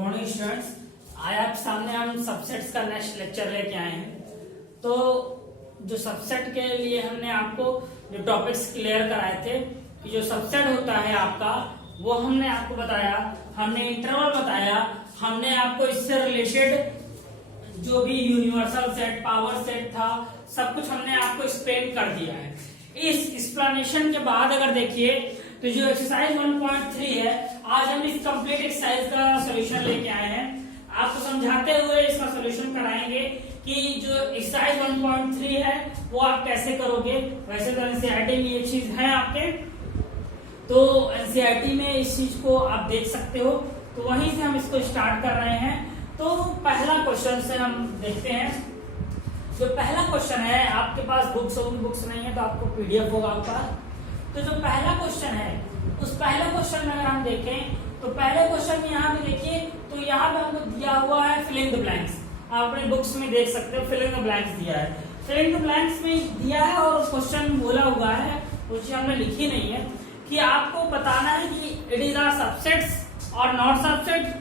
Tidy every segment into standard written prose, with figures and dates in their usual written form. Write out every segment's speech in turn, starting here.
Morning students, आज आपके सामने हम सबसेट्स का नेक्स्ट लेक्चर लेके आए हैं। तो जो सबसेट के लिए हमने आपको जो टॉपिक्स क्लियर कराए थे कि जो सबसेट होता है आपका, वो हमने आपको बताया, हमने इंटरवल बताया, हमने आपको इससे रिलेटेड जो भी यूनिवर्सल सेट, पावर सेट था, सब कुछ हमने आपको एक्सप्लेन कर दिया है। इस एक्सप्लेनेशन के बाद अगर देखिए तो जो एक्सरसाइज 1.3 है, आज हम इस कंप्लीट एक्सरसाइज का सॉल्यूशन लेके आए हैं। आपको समझाते हुए इसका सॉल्यूशन कराएंगे कि जो एक्सरसाइज 1.3 है वो आप कैसे करोगे। वैसे तो एनसीईआरटी में ये चीज है आपके, तो एनसीईआरटी में इस चीज को आप देख सकते हो, तो वहीं से हम इसको स्टार्ट कर रहे हैं। तो पहला क्वेश्चन से हम देखते हैं। जो पहला क्वेश्चन है, आपके पास बुक्स होगी, बुक्स नहीं है तो आपको पीडीएफ होगा आपका। तो जो पहला क्वेश्चन है, उस पहले क्वेश्चन में अगर हम देखें तो पहले क्वेश्चन में यहाँ पे देखिए, तो यहाँ पे हमको दिया हुआ है फिलिंग द ब्लैंक्स। आप अपने बुक्स में देख सकते हो फिलिंग द ब्लैंक्स दिया है, फिलिंग द ब्लैंक्स में दिया है और क्वेश्चन बोला हुआ है, वो चीज हमने लिखी नहीं है कि आपको बताना है कि इट इज आर सबसेट्स और नॉट सबसेट,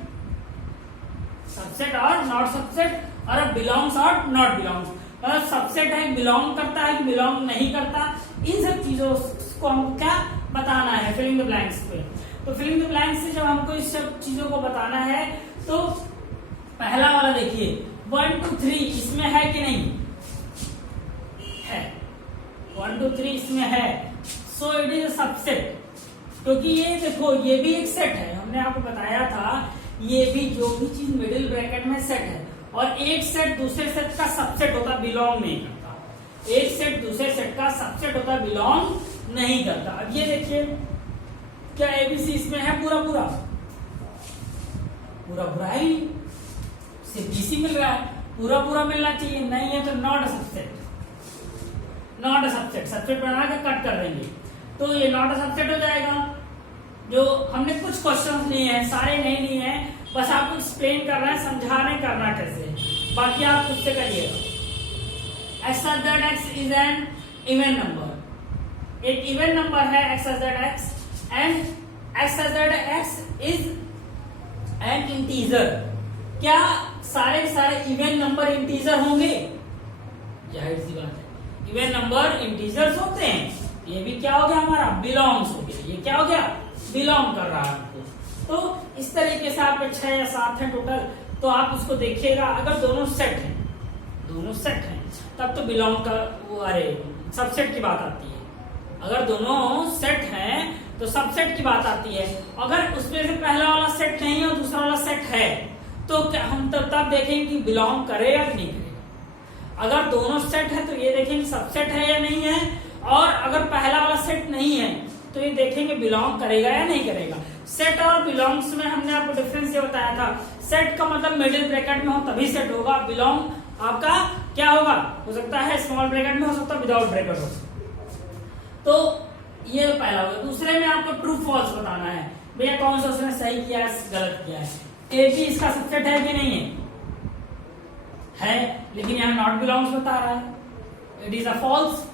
सबसेट और नॉट सबसेट, और बिलोंग्स और नॉट बिलोंग्स। मतलब सबसेट है, बिलोंग करता है कि बिलोंग नहीं करता, इन सब चीजों को हमको क्या बताना है फिलिंग द ब्लैंक्स पे। तो फिलिंग द ब्लैंक्स से जब हमको इस सब चीजों को बताना है, तो पहला वाला देखिए 1 2 3 इसमें है कि नहीं है, 1 2 3 इसमें है, so it is a subset. क्योंकि ये देखो, ये भी एक सेट है, हमने आपको बताया था, ये भी जो भी चीज मिडिल ब्रैकेट में सेट है, और एक सेट दूसरे सेट का सबसेट होता, बिलोंग नहीं करता। एक सेट दूसरे सेट का सबसेट होता, बिलोंग नहीं करता। अब ये देखिए, क्या एबीसी इसमें है पूरा पूरा? पूरा पूरा ही सिर्फ बीसी मिल रहा है, पूरा पूरा मिलना चाहिए, नहीं है तो not a subset, not a subset. Subset बना के कट कर देंगे तो ये नॉट अ सबसेट हो जाएगा। जो हमने कुछ क्वेश्चंस लिए हैं, सारे नहीं लिए हैं, बस आपको एक्सप्लेन करना है, समझाने करना कैसे, बाकी आप खुद से करिएगा। x such that x is an even number, एक इवन नंबर है x such that x, and x such that x is an integer। क्या सारे सारे इवन नंबर इंटीजर होंगे? जाहिर सी बात है, इवन नंबर इंटीजर्स होते हैं। ये भी क्या हो गया हमारा, बिलोंग्स हो गया। ये क्या हो गया, बिलोंग कर रहा है आपको। तो इस तरीके से आपके 6 या 7 है टोटल, तो आप उसको देखिएगा। अगर दोनों सेट हैं, दोनों सेट हैं, तब तो बिलोंग का वो, अरे सबसेट की बात आती है। अगर दोनों सेट हैं तो सबसेट की बात आती है। अगर उसमें से पहला वाला सेट नहीं है और दूसरा वाला सेट है, तो क्या हम तब देखेंगे कि बिलोंग करेगा कि नहीं करेगा। अगर दोनों सेट है तो ये देखेंगे सबसेट है या नहीं है, और अगर पहला वाला सेट नहीं है तो ये देखेंगे बिलोंग करेगा या नहीं करेगा। सेट और बिलोंग्स में हमने आपको डिफरेंस ये बताया था, सेट का मतलब मिडिल ब्रैकेट में हो तभी सेट होगा, बिलोंग आपका क्या होगा, हो सकता है स्मॉल ब्रैकेट में, हो सकता है विदाउट ब्रैकेट हो। तो ये पहला होगा। दूसरे में आपको ट्रू फॉल्स बताना है, भैया कौन सा उसने सही किया है, गलत किया है। ए बी इसका सबसेट है कि नहीं है, लेकिन यहाँ नॉट बिलोंग्स बता रहा है, it is a false,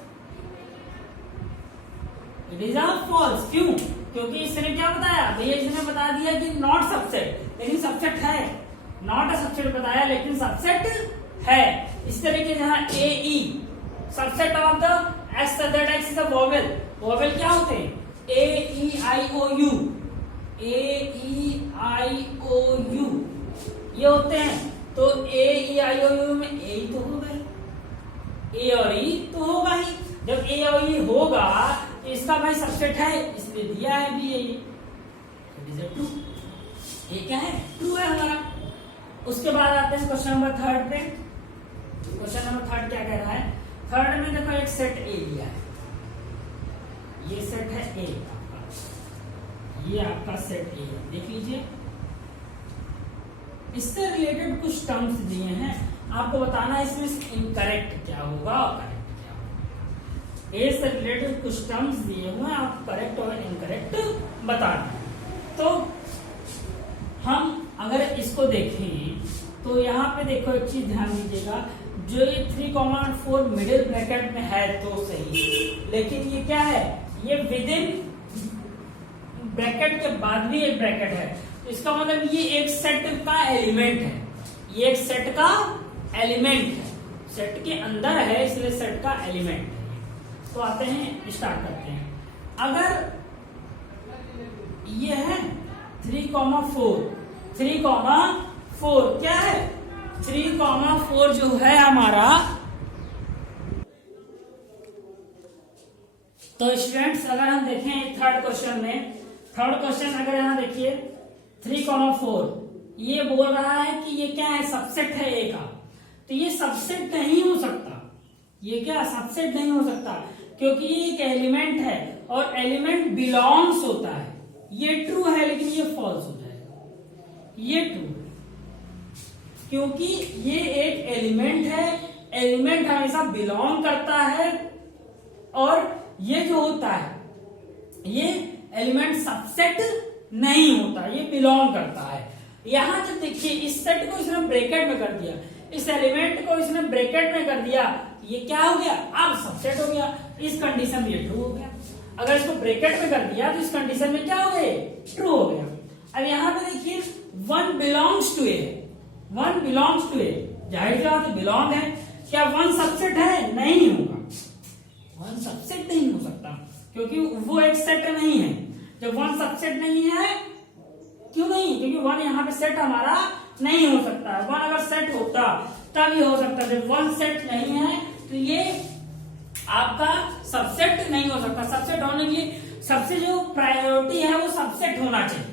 it is a false. क्यों? क्योंकि इसने क्या बताया भैया, इसने बता दिया कि नॉट सबसेट, लेकिन सबसेट है। नॉट अ सबसेट बताया लेकिन सबसेट है। इस तरीके से यहाँ A E subset of the X that X is a vowel. Vowel क्या होते हैं, ए ई आई ओ you, A E I O you ये होते हैं। तो ए ई आई ओ यू में ए तो होगा, ए और ई तो होगा ही। जब ए और ई होगा तो इसका भाई सबसेट है, इसलिए दिया है भी ये, इट इज अ ट्रू। ये क्या है, ट्रू है हमारा। उसके बाद आते हैं क्वेश्चन नंबर 3 पे। क्वेश्चन नंबर 3 क्या कह रहा है, 3 में देखो एक सेट ए लिया है, ये सेट है ए आपका, ये आपका सेट ए है, देख लीजिए। इससे रिलेटेड कुछ टर्म्स दिए हैं, आपको बताना है इसमें इनकरेक्ट क्या होगा और करेक्ट क्या होगा। ए से रिलेटेड कुछ टर्म्स दिए हुए हैं, आप करेक्ट और इनकरेक्ट बताना। तो हम अगर इसको देखें तो यहाँ पे देखो एक चीज ध्यान दीजिएगा, जो ये 3,4 मिडिल ब्रैकेट में है तो सही, लेकिन ये क्या है, ये विद इन ब्रैकेट के बाद भी एक ब्रैकेट है, इसका मतलब ये एक सेट का एलिमेंट है, ये एक सेट का एलिमेंट है, सेट के अंदर है इसलिए सेट का एलिमेंट है। तो आते हैं, स्टार्ट करते हैं। अगर ये है 3,4, 3,4 क्या है, 3,4 जो है हमारा। तो स्टूडेंट्स अगर हम देखें थर्ड क्वेश्चन में, थर्ड क्वेश्चन अगर यहाँ देखिए 3,4 ये बोल रहा है कि ये क्या है, सबसेट है ए का। तो ये सबसेट नहीं हो सकता, ये क्या सबसेट नहीं हो सकता, क्योंकि ये एक एलिमेंट है और एलिमेंट बिलोंग्स होता है। ये ट्रू है लेकिन ये फॉल्स हो जाएगा, ये ट्रू, क्योंकि ये एक एलिमेंट है, एलिमेंट हमेशा बिलोंग करता है, और ये जो होता है ये एलिमेंट सबसेट नहीं होता, ये बिलोंग करता है। यहां जब देखिए इस सेट को इसने ब्रैकेट में कर दिया, इस एलिमेंट को इसने ब्रैकेट में कर दिया, ये क्या हो गया, अब सबसेट हो गया। इस कंडीशन में ये ट्रू हो गया। अगर इसको ब्रैकेट में कर दिया तो इस कंडीशन में क्या हो गए, ट्रू हो गया। अब यहाँ पे देखिए 1 belongs to A, 1 belongs to A, जाहिर सी बात है बिलोंग है। क्या 1 सबसेट है, नहीं होगा, 1 सबसेट नहीं हो सकता, क्योंकि वो एक सेट नहीं है। जब 1 सबसेट नहीं है, क्यों नहीं, क्योंकि 1 यहाँ पे सेट हमारा नहीं हो सकता। 1 अगर सेट होता तब ये हो सकता, जब 1 सेट नहीं है तो ये आपका सबसेट नहीं हो सकता। सबसेट होने के लिए सबसे जो प्रायोरिटी है वो सबसेट होना चाहिए।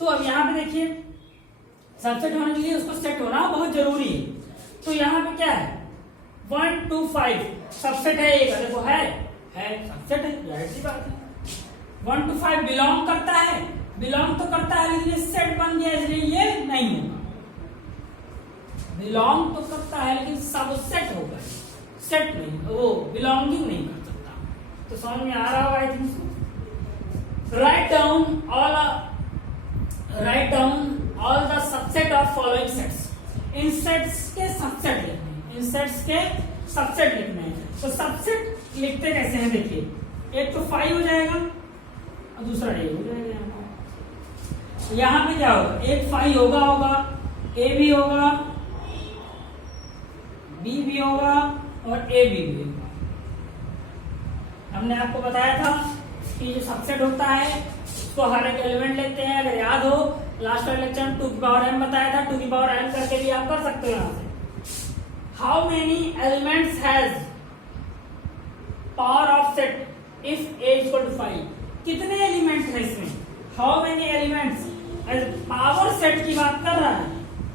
तो अब यहाँ पे देखिए सबसेट होने के लिए उसको सेट होना बहुत जरूरी है। तो यहाँ पे क्या है, 1 to 5 सबसेट है, एक देखो है सबसेट है, जाहिर सी बात है। 1 to 5 बिलोंग करता है, बिलोंग तो करता है लेकिन ये सेट बन गया इसलिए ये नहीं होगा। बिलोंग तो करता है लेकिन सबसेट होगा, सेट नहीं, वो बिलोंगिंग नहीं कर सकता। तो समझ में आ रहा होगा I think. Write down all the subset of following sets. In sets के सबसेट लिखने हैं, इन सेट्स के सबसेट लिखने हैं। तो सबसेट लिखते कैसे हैं, देखिए एक तो 5 हो जाएगा और दूसरा ए हो जाएगा। यहाँ पे क्या होगा, एक 5 होगा, ए भी होगा, बी भी होगा और ए भी होगा। हमने आपको बताया था कि जो सबसेट होता है उसको हर एक एलिमेंट लेते हैं। अगर याद हो लास्ट वाले लेक्चर में 2 की पावर m बताया था, 2 की पावर m करके भी आप कर सकते हो। यहाँ से how many elements has power of set if a equal to 5। कितने एलिमेंट है इसमें, how many elements, power set की बात कर रहा है,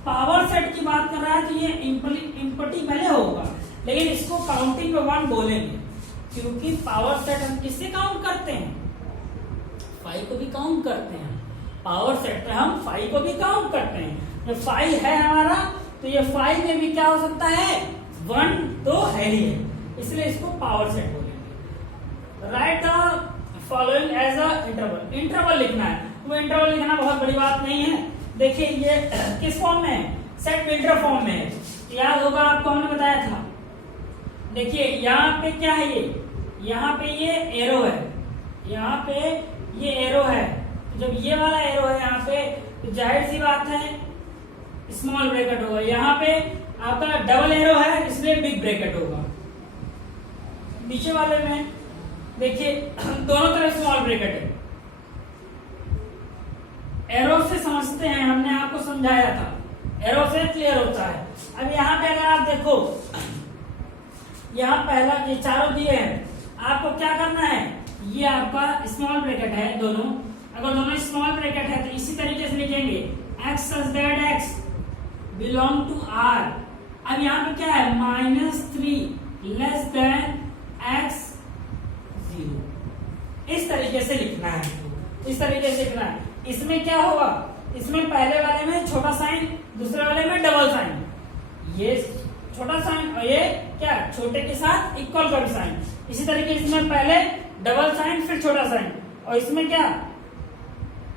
पावर सेट की बात कर रहा है तो ये इम्पटी पहले होगा, लेकिन इसको काउंटिंग में 1 बोलेंगे, क्योंकि पावर सेट हम किससे काउंट करते हैं, 5 को भी काउंट करते हैं। पावर सेट में हम 5 को भी काउंट करते हैं। जब 5 है हमारा तो ये 5 में भी क्या हो सकता है, 1 तो है ही है, इसलिए इसको पावर सेट बोलेंगे। Right the following as a interval, interval लिखना है। वो इंटरवल लिखना बहुत बड़ी बात नहीं है। देखिए ये किस फॉर्म में है, सेट बिल्डर फॉर्म में है। याद होगा आपको हमने बताया था। देखिए यहाँ पे क्या है, ये यहाँ पे ये एरो है, यहाँ पे ये एरो है। जब ये वाला एरो है यहाँ पे तो जाहिर सी बात है स्मॉल ब्रैकेट होगा। यहाँ पे आपका डबल एरो है इसलिए बिग ब्रैकेट होगा। नीचे वाले में देखिए दोनों तरफ स्मॉल ब्रैकेट है। एरो से समझते हैं, हमने आपको समझाया था, एरो से क्लियर होता है। अब यहाँ पे अगर आप देखो, यहाँ पहला ये चारों दिए हैं, आपको क्या करना है, ये आपका स्मॉल ब्रैकेट है दोनों। अगर दोनों स्मॉल ब्रैकेट है तो इसी तरीके से लिखेंगे x such that x belong to R। अब यहाँ पे क्या है, -3 लेस देन x 0। इस तरीके से लिखना है, इस तरीके से लिखना है। इसमें क्या होगा, इसमें पहले वाले में छोटा साइन, दूसरे वाले में डबल साइन, ये छोटा साइन और ये क्या छोटे के साथ इक्वल का भी साइन। इसी तरीके इसमें पहले डबल साइन फिर छोटा साइन, और इसमें क्या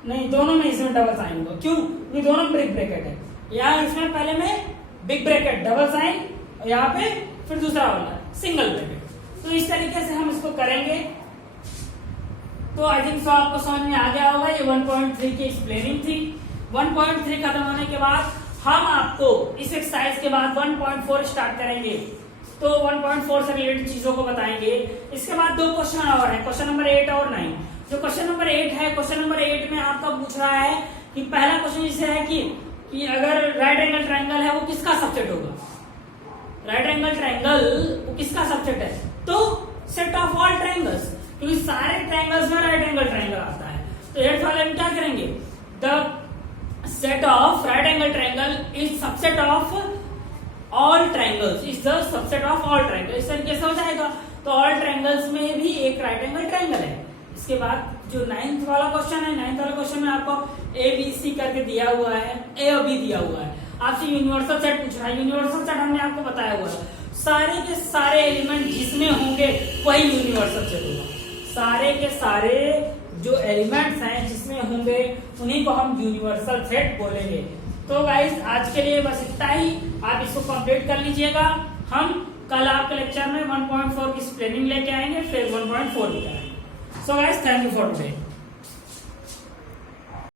नहीं, दोनों में इसमें डबल साइन होगा। क्यों, ये दोनों बिग ब्रैकेट है। यहाँ इसमें पहले में बिग ब्रैकेट डबल साइन और यहाँ पे फिर दूसरा वाला सिंगल ब्रैकेट। तो इस तरीके से हम इसको करेंगे। तो आई थिंक सो आपको समझ में आ गया होगा। ये 1.3 की एक्सप्लेनिंग थी। 1.3 खत्म होने के बाद हम आपको इस एक्सरसाइज के बाद 1.4 स्टार्ट करेंगे। तो 1.4 से रिलेटेड चीजों को बताएंगे। इसके बाद 2 क्वेश्चन और है, क्वेश्चन नंबर 8 और 9। जो क्वेश्चन नंबर 8 है, क्वेश्चन नंबर 8 में आपका पूछ रहा है कि पहला क्वेश्चन इसे है कि अगर राइट एंगल ट्रायंगल है वो किसका सबसेट होगा। राइट एंगल ट्रायंगल वो किसका सबसेट है, तो सेट ऑफ ऑल ट्रायंगल्स, क्योंकि सारे ट्रायंगल्स में राइट एंगल ट्रायंगल आता है। तो 8th वाले में क्या करेंगे, the set of right angle triangle is subset of all triangles, is the subset of all triangle. इस तरीके से हो जाएगा। तो ऑल ट्रायंगल्स में भी एक राइट एंगल ट्रायंगल है। इसके बाद जो 9th वाला क्वेश्चन है, 9th वाला क्वेश्चन में आपको ABC करके दिया हुआ है, A और B दिया हुआ है। आपसे यूनिवर्सल सेट पूछ रहा है। यूनिवर्सल सेट हमने आपको बताया हुआ है, सारे के सारे एलिमेंट जिसमें होंगे वही यूनिवर्सल सेट होगा। सारे के सारे जो एलिमेंट्स हैं जिसमें होंगे उन्हीं को हम यूनिवर्सल सेट बोलेंगे। तो गाइस आज के लिए बस इतना ही, आप इसको कंप्लीट कर लीजिएगा। हम कल आपके लेक्चर में 1.4 की एक्सप्लेनिंग लेके आएंगे, फिर 1.4 भी कराएंगे। So guys thank you for today.